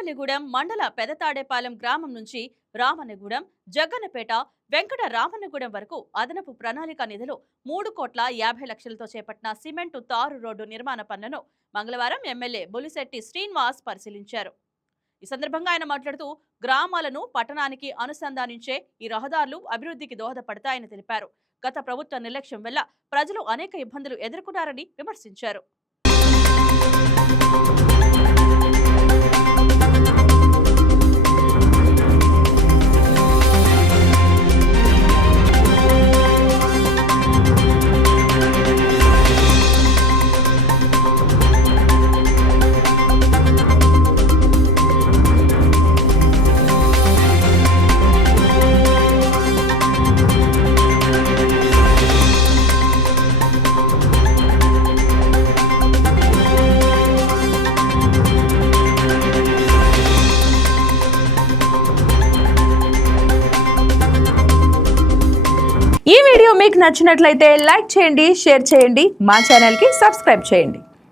తాడేపల్లిగూడెం మండల పెదతాడేపాలెం గ్రామం నుంచి రామన్నగూడెం, జగ్గన్నపేట, వెంకట రామన్నగూడెం వరకు అదనపు ప్రణాళిక నిధులు 3,50,00,000తో చేపట్టిన సిమెంటు తారు రోడ్డు నిర్మాణ పనులను మంగళవారం ఎమ్మెల్యే బొలిశెట్టి శ్రీనివాస్ పరిశీలించారు. ఈ సందర్భంగా ఆయన మాట్లాడుతూ గ్రామాలను పట్టణానికి అనుసంధానించే ఈ రహదారులు అభివృద్ధికి దోహదపడతాయని తెలిపారు. గత ప్రభుత్వ నిర్లక్ష్యం వల్ల ప్రజలు అనేక ఇబ్బందులు ఎదుర్కొన్నారని విమర్శించారు. ఈ వీడియో మీకు నచ్చినట్లయితే లైక్ చేయండి, షేర్ చేయండి, మా ఛానల్ కి సబ్స్క్రైబ్ చేయండి.